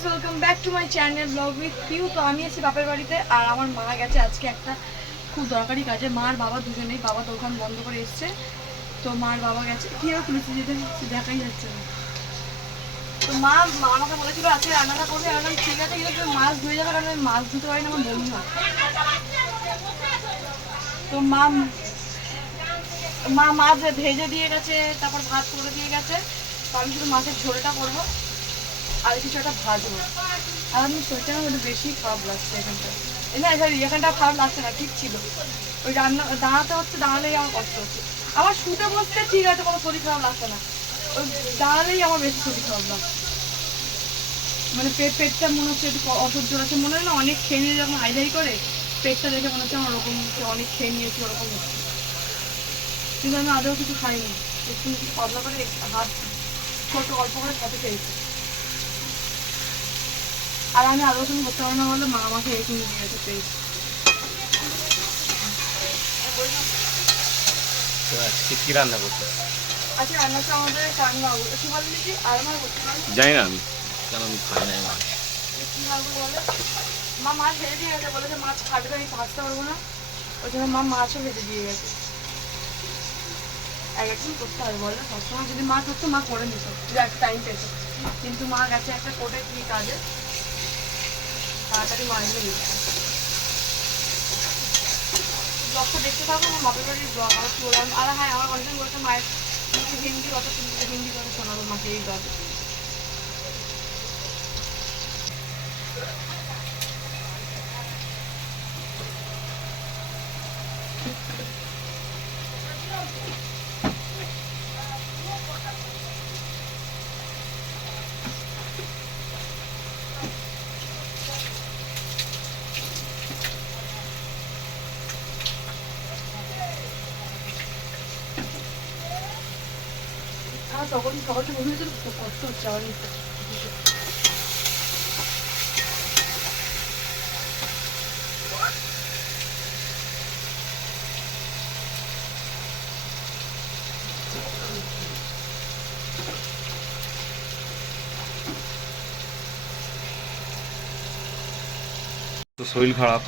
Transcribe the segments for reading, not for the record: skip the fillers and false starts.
Guys, welcome back to my channel blog with Piu. তো আমি আছি বাপের বাড়িতে, আর আমার মা গেছে আজকে একটা খুব দরকারি কাজে। মার বাবা দুজনেই, বাবা দোকান বন্ধ করে এসছে, তো মার বাবা গেছে। কীভাবে খুলেছি যেতে দেখাই যাচ্ছে না। তো মা আমাকে বলেছিল আজকে রান্নাটা করবে, আমি ঠিক আছে, কিন্তু তুমি মাছ ধুয়ে যাবে, কারণ আমি মাছ ধুতে পারি না, আমার বমি হয়। তো মা মাছ ভেজে দিয়ে গেছে, তারপর ভাত করে দিয়ে গেছে। তো আমি শুধু মাছের ঝোলটা করবো আর কিছু একটা ভাজবো। আর আমি শরীরটা না বেশি খারাপ লাগছে এখানটা। না সরি, এখানটা খারাপ লাগছে না, ঠিক ছিল। ওই রান্না দাঁড়াতে হচ্ছে, দাঁড়ালেই আমার কষ্ট হচ্ছে। আমার শুতে বসতে ঠিক আছে, কোনো শরীর খারাপ লাগছে না, ওই দাঁড়ালেই আমার বেশি শরীর খারাপ লাগছে। মানে পেটটা মনে হচ্ছে একটু অসহ্য লাগছে, মনে হয় না অনেক খেয়ে নিয়ে যখন হাইডাই করে পেটটা দেখে মনে হচ্ছে আমার ওরকম অনেক খেয়ে নিয়েছি, ওরকম হচ্ছে। কিন্তু আমি আদৌ কিছু খাইনি, একটু পাতলা করে হাত ছোট অল্প করে খেতে চেয়েছি। আর আমি আদৌ তুমি করতে পারবো না বলে মা আমাকে এই কিনে দিয়ে গেছে পেয়েছি। আজকে কি রান্না করতে? আজকে রান্না হচ্ছে আমাদের কানবাবু। কি বললি কি আর আমার করতে পারি জানি না আমি, কেন আমি খাই নাই মাছ। কি খাবো বলে, মা মাছ ভেজে দিয়ে গেছে, বলে যে মাছ খাটবে, আমি ভাজতে পারবো না, ওই জন্য মা মাছও ভেজে দিয়ে গেছে। একদিন করতে হবে বলে, সবসময় যদি মা থাকতো মা করে নিত, এক টাইম পেতো। কিন্তু মা গেছে একটা কোর্টে কি কাজে, তাড়াতাড়ি মা এনে দিচ্ছে। ব্লগটা দেখতে থাকবো, আমার বাপের বাড়ির ব্লগ আবার কি বললাম। আর হ্যাঁ, আমার অনেকদিন বলছে মায়ের মুখে হিন্দি কথা, হিন্দি কথা শোনাবো মাকে এই ব্লগে। আমার তখন সকালটা মনে হয়েছিল খুব কষ্ট হচ্ছে আমার নিতে। তো শরীর খারাপ,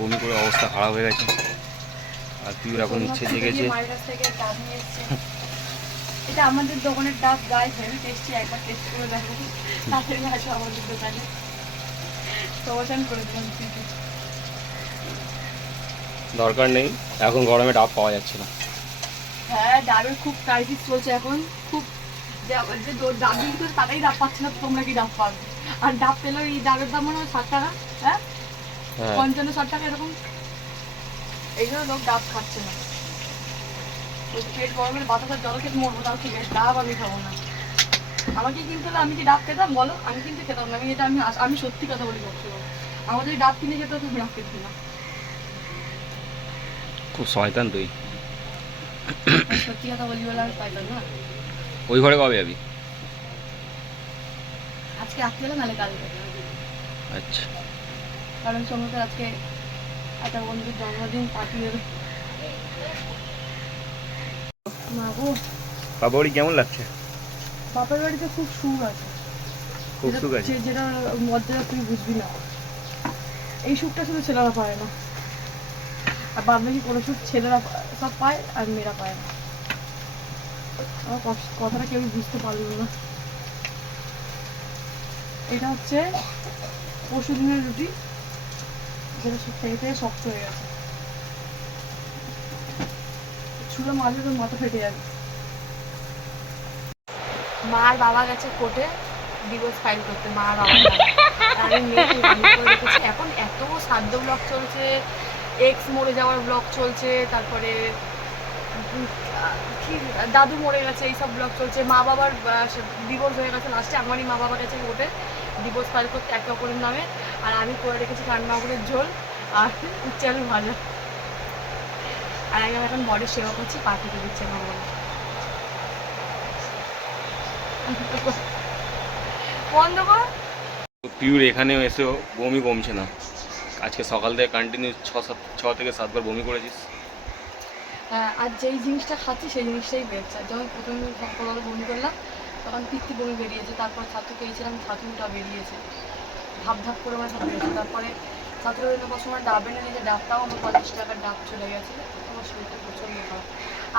বমি করে অবস্থা খারাপ হয়ে গেছে। আর তুই এখন ইচ্ছে জেগেছে। মায়ের কাছ থেকে ডাব নিয়ে এসছে, এটা আমাদের দোকানের ডাব, গায়ে হেভি টেস্টি, একবার টেস্ট করে দেখো, তাদের আসো আমাদের দোকানে, প্রমোশন করে দিলাম। কিন্তু দরকার নেই, এখন গরমে ডাব পাওয়া যাচ্ছে না। হ্যাঁ, ডাবের খুব ক্রাইসিস চলছে এখন, খুব যে ডাব বিক্রি করছে তারাই ডাব পাচ্ছে না, তো তোমরা কি ডাব পাবে? আর ডাব পেলেও এই ডাবের দাম মনে হয় 60 টাকা, হ্যাঁ 55-60 টাকা এরকম। এই জন্য লোক ডাব খাচ্ছে না। ওই পেট গরমের বাতাসের জল খেতে মরবো, তাও ঠিক আছে, ডাব আমি খাবো না। আমাকে কিনতে হলে আমি কি ডাব খেতাম বলো? আমি কিন্তু খেতাম না, আমি সত্যি কথা বলি সবসময়। আমার যদি ডাব কিনে খেতে হতো আমি ডাব খেতাম না। খুব শয়তান তুই। সত্যি কথা বলি বলে আমি পাইতাম না। ওই ঘরে কবে যাবি? আজকে রাত্রে এলে নাহলে কালকে। আচ্ছা, কারণ সময় আজকে একটা বন্ধুর জন্মদিন পার্টি দেবে। মাগো, বাবা বাড়ি কেমন লাগছে? বাপের বাড়িতে খুব সুখ আছে, খুব সুখ আছে। যেটা মজাটা তুই বুঝবি না। এই সুখটা শুধু ছেলেরা পায় না, আর বাদ বাকি কোনো সুখ ছেলেরা সব পায় আর মেয়েরা পায় না। আমার কথাটা কেউ বুঝতে পারলো না। এটা হচ্ছে পরশু দিনের রুটি, যেটা খেয়ে খেয়ে শক্ত হয়ে গেছে, ছুলো মারলে তোর মাথা ফেটে যাবে। মার বাবা গেছে কোর্টে ডিভোর্স ফাইল করতে, মার বাবা রেখেছে। এখন এত সাধ্য ব্লগ চলছে, এক্স মরে যাওয়ার ব্লগ চলছে, তারপরে কি দাদু মরে গেছে এইসব ব্লগ চলছে। মা বাবার ডিভোর্স হয়ে গেছে, লাস্টে আমারই মা বাবা গেছে কোর্টে ডিভোর্স ফাইল করতে একে অপরের নামে। আর আমি করে রেখেছি কান্নাগুড়ের ঝোল আর উচ্চে আলু ভাজা। আর আমি এখন বরের সেবা করছি, পা থেকে দিচ্ছে আমার বলে বন্ধ কর। পিউর এখানেও এসেও বমি কমছে না। আজকে সকাল থেকে কন্টিনিউ 6 থেকে 7 বার বমি করেছিস। আর যেই জিনিসটা খাচ্ছি সেই জিনিসটাই বেরোচ্ছে। যখন প্রথমে বমি করলাম তখন পিত্তি বমি বেরিয়েছে, তারপর ছাতু খেয়েছিলাম, ছাতুটা বেরিয়েছে, ধাপ ধাপ করে আমার ছাতু বেরিয়েছে। তারপরে ছাতুটা বেরোনোর সময় ডাব এনে নিয়েছে, ডাবটাও আমার 50 টাকার ডাব চলে গেছে। আমার শরীরটা প্রচণ্ড খারাপ।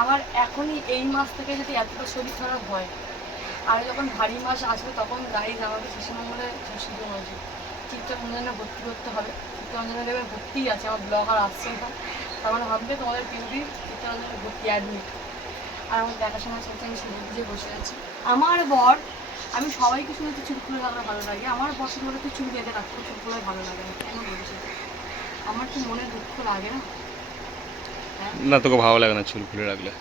আমার এখনই এই মাস থেকে যদি এতটা শরীর খারাপ হয়, আর যখন ভারী মাস আসবে তখন গাইজ আমাকে শিশুমঙ্গলে শুধু হয়েছে চিত্তরঞ্জনে ভর্তি করতে হবে। চিত্তরঞ্জনে দেবে ভর্তিই আছে, আমার ব্লগ আর আসছে না, তার মানে ভাববে তোমাদের পিউরি চিত্তরঞ্জনে ভর্তি অ্যাডমিট। আর আমার দেখাশোনা চলছে, আমি সুযোগ দিয়ে বসে আছি। আমার বর, আমি সবাইকে শুনেছি চুল খুলে রাখলে ভালো লাগে, আমার বছর বলে তুই চুল বেঁধে রাখতে, চুল খুলে ভালো লাগে না, কেন বলছি? আমার কি মনে দুঃখ লাগে না? হ্যাঁ, না তোকে ভালো লাগে না চুল খুলে রাখলে?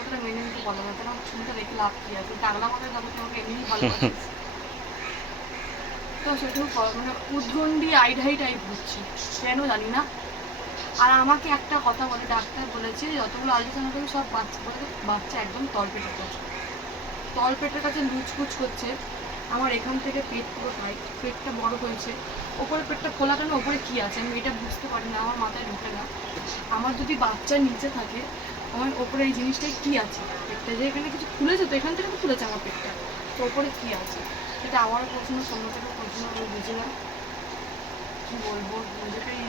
ওটা মেনে নিতে বলো না, কেন চুলটা রেখে লাভ কি আছে? টাগলা মাথায় যাবো, তোমাকে এমনি ভালো লাগে। তো সেটুকু মানে উদ্গন্ডি আইঢাই টাইপ হচ্ছে, কেন জানি না। আর আমাকে একটা কথা বলে, ডাক্তার বলেছে যতগুলো আলোচনা করি সব বাচ্চা বলে, বাচ্চা একদম তলপেটের কাছে, তলপেটের কাছে লুচকুচ করছে। আমার এখান থেকে পেট পুরো টাইট, পেটটা বড় হয়েছে, ওপরে পেটটা খোলা, কেন ওপরে কী আছে আমি এটা বুঝতে পারি না, আমার মাথায় ঢোকে না। আমার যদি বাচ্চা নিচে থাকে, আমার ওপরে এই জিনিসটাই কী আছে, পেটটা যে এখানে কিছু খুলেছে, তো এখান থেকে তো খুলেছে আমার পেটটা, তো ওপরে কী আছে সেটা আমারও প্রশ্ন, সম্মুখীন প্রশ্ন, আমি বুঝি না কী বলবো, নিজেকেই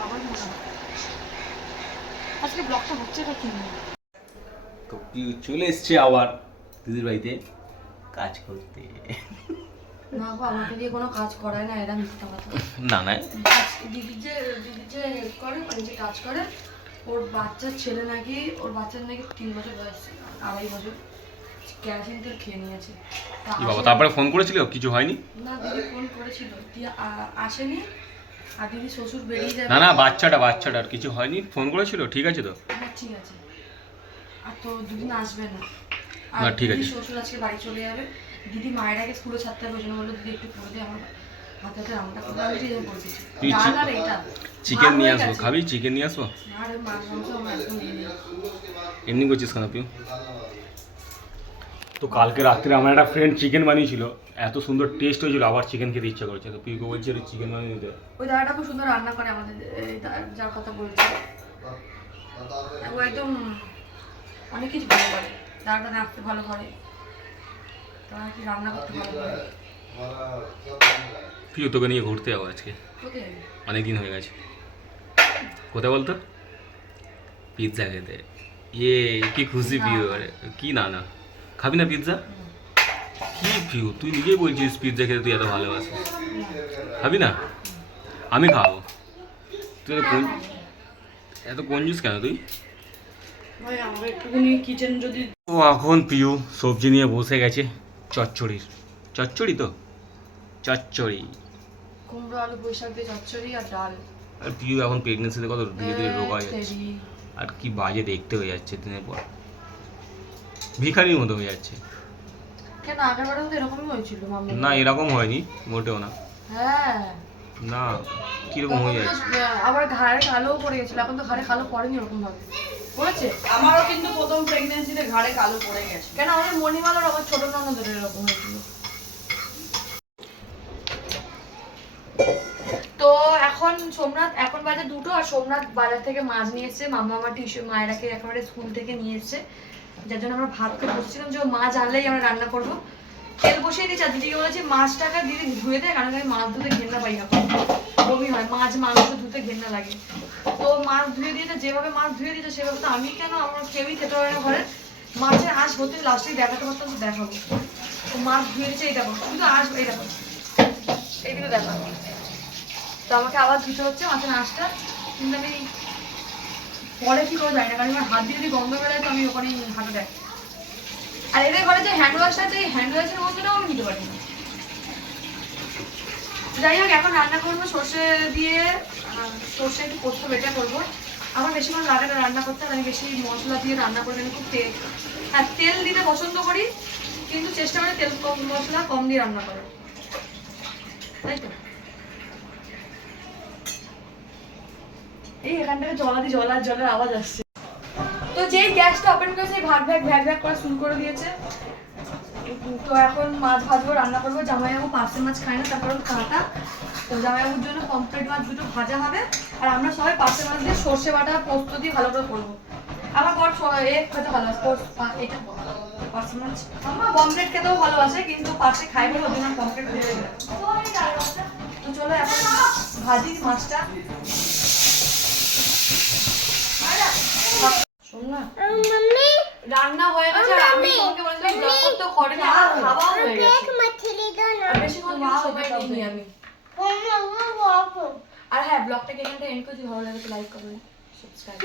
আবার মনে হয়। আজকে ব্লগটা হচ্ছে এটা কি নিয়ে? তো পিউ চলে এসছে আবার দিদির বাড়িতে কাজ করতে। না গো, আমাকে দিয়ে কোনো কাজ করায় না, এরা মিথ্যা কথা। না না, দিদি যে হেল্প করে, মানে যে কাজ করে, ওর বাচ্চার ছেলে নাকি, ওর বাচ্চার নাকি 3 বছর বয়স, 2.5 বছর কেরোসিন তেল খেয়ে নিয়েছে। তা কি বাবা, আসেনি। তারপরে ফোন করেছিল, কিছু হয়নি? না, দিদি ফোন করেছিল, দিয়ে আসেনি। আর দিদি শ্বশুর বেরিয়ে যাবে। না না, বাচ্চাটার কিছু হয়নি, ফোন করেছিল, ঠিক আছে তো? হ্যাঁ ঠিক আছে, আর তো দুদিন আসবে না। না, আর ঠিক দিদি আছে। শ্বশুর আজকে বাড়ি চলে যাবে। দিদি মায়ের আগে স্কুলে ছাড়তে হবে, ওই জন্য বললো দিদি একটু করে দিয়ে আমার হাতে হাতে রান্নাটা করে, আমি দিয়ে করে দিচ্ছি। তুই ডাল আর এইটা চিকেন ভাত নিয়ে হয়ে আসবো, গেছে। খাবি? চিকেন নিয়ে আসবো? আরে মাছ মাংস আমার একদম নেই। এমনি করছিস কেন পিউ? তো কালকে রাত্রে আমার একটা ফ্রেন্ড চিকেন বানিয়েছিল, এত সুন্দর টেস্ট হয়েছিল, আবার চিকেন খেতে ইচ্ছা করছে, তো পিউকে বলছি একটু চিকেন বানিয়ে দিতে। ওই দাদাটা খুব সুন্দর রান্না করে, আমাদের এই যার কথা বলছি, ও একদম অনেক কিছু ভালো করে। দাদাটা নাচতে ভালো করে, তারা কি রান্না করতে ভালো করে। পিউ তোকে নিয়ে ঘুরতে যাবো আজকে, কোথায় যাবি? অনেক দিন হয়ে গেছে। কোথায় বলতো? পিৎজা খেতে। ইয়ে কি খুশি পিউ, আরে কি না না, খাবি না পিৎজা? কি পিউ, তুই নিজেই বলছিস পিৎজা খেতে তুই এত ভালোবাসিস, খাবি না? আমি খাবো। তুই এত কঞ্জুস কেন তুই? ভাই আমার একটুখানি কিচেন যদি। ও এখন পিউ সবজি নিয়ে বসে গেছে, চচ্চড়ি তো, চচ্চড়ি। কুমড়ো আলু বৈশাখ দিয়ে চচ্চড়ি আর ডাল। আর পিউ এখন প্রেগনেন্সিতে কত ধীরে ধীরে রোগ হয়ে যাচ্ছে, তেরি। আর কি বাজে দেখতে হয়ে যাচ্ছে দিনের পর, ভিখারির মতো হয়ে যাচ্ছে। কেন আগের বারেও তো এরকমই হয়েছিল মামা? না এরকম হয়নি, মোটেও না। হ্যাঁ, না কিরকম হয়ে তখন তো, যাচ্ছে। আবার ঘাড়ে কালোও পড়ে গেছিল, এখন তো ঘাড়ে কালো পড়েনি ওরকম ভাবে, পড়েছে? আমারও কিন্তু প্রথম প্রেগন্যান্সিতে ঘাড়ে কালো পড়ে গেছে। কেন আমাদের মণিমালার আমার ছোট ননদের এরকম হয়েছিল। তো এখন সোমনাথ, এখন বাজে 2টো, আর সোমনাথ বাজার থেকে মাছ নিয়ে এসছে, মামা আমার মায়েরাকে একেবারে স্কুল থেকে নিয়ে এসছে, যার জন্য আমরা ভাত খেয়ে বসছিলাম যে ও মাছ আনলেই আমরা রান্না করবো। তেল বসিয়ে দিয়েছি, আর দিদিকে বলেছি মাছটাকে দিদি ধুয়ে দেয়, কারণ আমি মাছ ধুতে ঘেন্না পাই না, বমি হয়, মাছ মাংস ধুতে ঘেন্না লাগে। তো মাছ ধুয়ে দিয়েছে, যেভাবে মাছ ধুয়ে দিয়েছে সেভাবে তো আমি কেন, আমরা কেউই খেতে পারে না ঘরে, মাছের আঁশ ভর্তি, লাস্টে দেখাতে পারতাম তো দেখাবো। তো মাছ ধুয়ে দিয়েছে, এই দেখো কিন্তু আঁশ, এই দেখো এইদিকে দেখো, তো আমাকে আবার ধুতে হচ্ছে মাছের আঁশটা, কিন্তু আমি পরে কি করে যায় না, কারণ আমার হাত দিয়ে যদি গন্ধ বেরোয় তো আমি ওখানেই হাঁটা দেয়। আর এদের ঘরে যে হ্যান্ড ওয়াশটা আছে, এই হ্যান্ড ওয়াশের মধ্যেও আমি নিতে পারি না। যাই হোক, এখন রান্না করবো সর্ষে দিয়ে, সর্ষে একটু পোস্ত বেটে করবো। আমার বেশিক্ষণ লাগে না রান্না করতে, আমি বেশি মশলা দিয়ে রান্না করবো না, খুব তেল, হ্যাঁ তেল দিতে পছন্দ করি, কিন্তু চেষ্টা করি তেল কম, মশলা কম দিয়ে রান্না করার, তাই তো। এই এখান থেকে জলের আওয়াজ আসছে। তো যেই গ্যাসটা ওপেন করেছে ভাগ ভাগ করা শুরু করে দিয়েছে। তো এখন মাছ ভাজবো, রান্না করবো। জামাইবাবু পার্সেল মাছ খায় না, তার কারণ কাঁটা, তো জামাইবাবুর জন্য পমফ্রেট মাছ 2টো ভাজা হবে, আর আমরা সবাই পার্সেল মাছ দিয়ে সর্ষে বাটা পোস্ত দিয়ে ভালো করে করবো। আমার বর খেতে ভালোবাসে, এটা পার্সে মাছ আমার পমফ্রেট খেতেও ভালোবাসে কিন্তু পার্সে খাই বলে ওর জন্য পমফ্রেট দিয়ে দিলাম। তো চলো এখন ভাজি মাছটা। শোন না রান্না হয়ে গেছে আর আমি তোমাকে বলেছিলাম ব্লগ করতে করে না খাওয়াও হয়ে গেছে আর বেশিক্ষণ কিন্তু সময় নিইনি আমি। আর হ্যাঁ ব্লগটাকে এখানটা এন্ড করছি, ভালো লাগে তো লাইক করবেন সাবস্ক্রাইব।